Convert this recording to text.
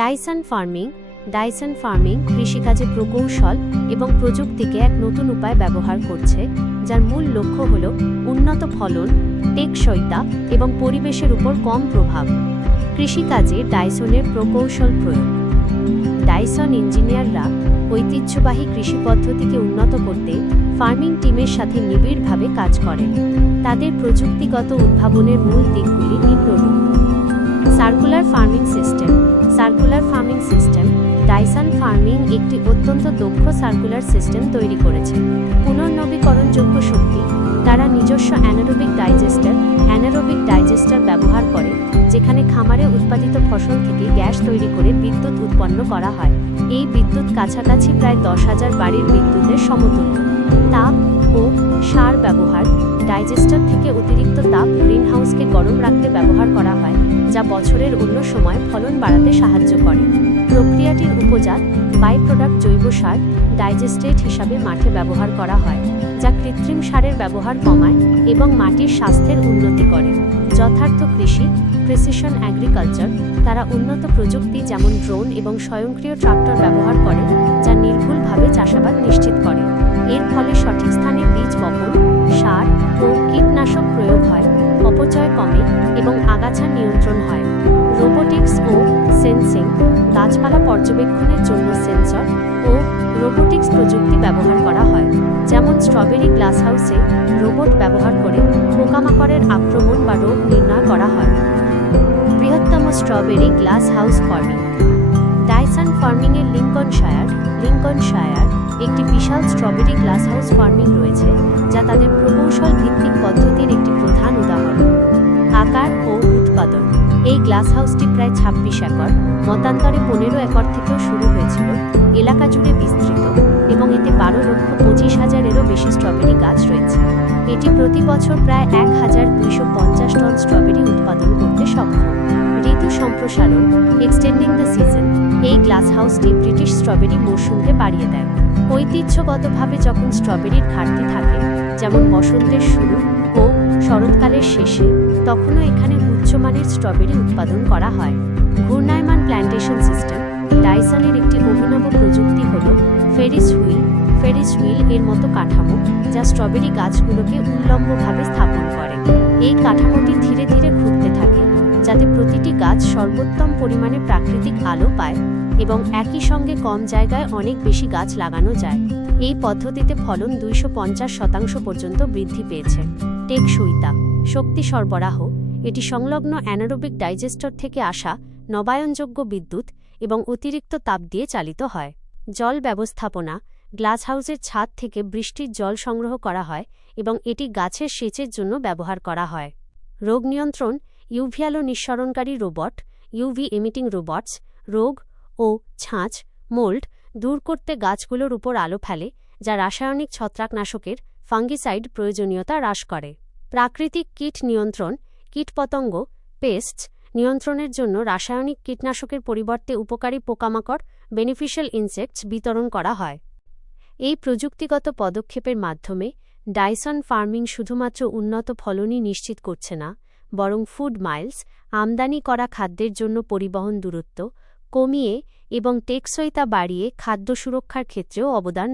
Dyson farming Dyson farming কৃষিকাজে প্রকৌশল এবং প্রযুক্তিকে এক নতুন উপায় ব্যবহার করছে, যার মূল লক্ষ্য হল উন্নত ফলন, টেকসইতা এবং পরিবেশের উপর কম প্রভাব। কৃষিকাজে ডাইসনের প্রকৌশল প্রয়োগ। ডাইসন ইঞ্জিনিয়াররা ঐতিহ্যবাহী কৃষি পদ্ধতিকে উন্নত করতে ফার্মিং টিমের সাথে নিবিড়ভাবে কাজ করেন। তাদের প্রযুক্তিগত উদ্ভাবনের মূল দিকগুলি নিম্নরূপ। Circular farming system circular farming system Dyson farming একটি অত্যন্ত দক্ষ সার্কুলার সিস্টেম তৈরি করেছে। পুনর্নবীকরণযোগ্য শক্তি, তারা নিজস্ব অ্যানারোবিক ডাইজেস্টার অ্যানারোবিক ডাইজেস্টার ব্যবহার করে, যেখানে খামারে উৎপাদিত ফসল থেকে গ্যাস তৈরি করে বিদ্যুৎ উৎপন্ন করা হয়। এই বিদ্যুৎ কাছাকাছি প্রায় দশ হাজার বাড়ির বিদ্যুতের সমতুল্য। তাপ ও সার ব্যবহার ডাইজেস্টার থেকে অতিরিক্ত তাপ গ্রিনহাউসকে গরম রাখতে ব্যবহার করা হয়। যা বছরের অন্য সময় ফলন বাড়াতে সাহায্য করে। প্রক্রিয়াটির উপজাত বাই প্রোডাক্ট জৈব সার ডাইজেস্টেড হিসাবে মাঠে ব্যবহার করা হয়, যা কৃত্রিম সারের ব্যবহার কমায় এবং মাটির স্বাস্থ্যের উন্নতি করে। যথার্থ কৃষি প্রেসিশন অ্যাগ্রিকালচার তারা উন্নত প্রযুক্তি যেমন ড্রোন এবং স্বয়ংক্রিয় ট্রাক্টর ব্যবহার করে, যা নির্ভুলভাবে চাষাবাদ নিশ্চিত করে। এর ফলে সঠিক স্থানে বীজ বপন, সার ও কীটনাশক প্রয়োগ হয়। অপচয় এবং আগাছা নিয়ন্ত্রণ হয়। রোবোটিক্স ও সেন্সিং গাছপালা পর্যবেক্ষণের জন্য সেন্সর ও রোবোটিক্স প্রযুক্তি ব্যবহার করা হয়, যেমন স্ট্রবেরি গ্লাস হাউসে রোবট ব্যবহার করে পোকামাকড়ের আক্রমণ বা রোগ নির্ণয় করা হয়। বৃহত্তম strawberry glass house farming Dyson ফার্মিংয়ের লিঙ্কনশায়ার লিঙ্কনশায়ার একটি বিশাল স্ট্রবেরি গ্লাস হাউস ফার্মিং রয়েছে, যা তাদের প্রকৌশল ভিত্তিক পদ্ধতির একটি গ্লাস হাউসটি প্রায় ছাব্বিশ একর, মতান্তরে পনেরো একর থেকেও শুরু হয়েছিল, এলাকা জুড়ে বিস্তৃত এবং এতে বারো লক্ষ পঁচিশ হাজারেরও বেশি স্ট্রবেরি গাছ রয়েছে। এটি প্রতি বছর প্রায় এক হাজার দুইশো পঞ্চাশ টন স্ট্রবেরি উৎপাদন করতে সক্ষম। ঋতু সম্প্রসারণ এক্সটেন্ডিং দ্য সিজন এই গ্লাস হাউসটি ব্রিটিশ স্ট্রবেরি মৌসুমকে বাড়িয়ে দেয়। ঐতিহ্যগতভাবে যখন স্ট্রবেরির ঘাটতি থাকে, যেমন বসন্তের শুরু ও শরৎকালের শেষে তখনও এখানে উচ্চমানের স্ট্রবেরি উৎপাদন করা হয়। ঘূর্ণায়মান প্ল্যান্টেশন সিস্টেম, ডাইসনের একটি অভিনব প্রযুক্তি হল ফেরিস হুইল। ফেরিস হুইল এর মতো কাঠামো যা স্ট্রবেরি গাছগুলোকে উল্লম্বভাবে স্থাপন করে। এই কাঠামোটি ধীরে ধীরে ঘুরতে থাকে, যাতে প্রতিটি গাছ সর্বোত্তম পরিমাণে প্রাকৃতিক আলো পায় এবং একই সঙ্গে কম জায়গায় অনেক বেশি গাছ লাগানো যায়। এই পদ্ধতিতে ফলন দুইশো পঞ্চাশ শতাংশ পর্যন্ত বৃদ্ধি পেয়েছে। টেকসইতা, শক্তি সরবরাহ, এটি সংলগ্ন অ্যানারোবিক ডাইজেস্টর থেকে আসা নবায়নযোগ্য বিদ্যুৎ এবং অতিরিক্ত তাপ দিয়ে চালিত হয়। জল ব্যবস্থাপনা গ্লাস হাউসের ছাদ থেকে বৃষ্টির জল সংগ্রহ করা হয় এবং এটি গাছের সেচের জন্য ব্যবহার করা হয়। রোগ নিয়ন্ত্রণ, ইউভিয়ালো নিঃসরণকারী রোবট, ইউভি এমিটিং রোবটস, রোগ ও ছাঁচ, মোল্ড দূর করতে গাছগুলোর উপর আলো ফেলে, যা রাসায়নিক ছত্রাকনাশকের ফাঙ্গিসাইড প্রয়োজনীয়তা হ্রাস করে। প্রাকৃতিক কীট নিয়ন্ত্রণ কীটপতঙ্গ পেস্ট নিয়ন্ত্রণের জন্য রাসায়নিক কীটনাশকের পরিবর্তে উপকারী পোকামাকড় বেনিফিশিয়াল ইনসেক্টস বিতরণ করা হয়। এই প্রযুক্তিগত পদক্ষেপের মাধ্যমে ডাইসন ফার্মিং শুধুমাত্র উন্নত ফলনই নিশ্চিত করছে না, বরং ফুড মাইলস আমদানি করা খাদ্যের জন্য পরিবহন দূরত্ব কমিয়ে এবং টেকসইতা বাড়িয়ে খাদ্য সুরক্ষার ক্ষেত্রেও অবদান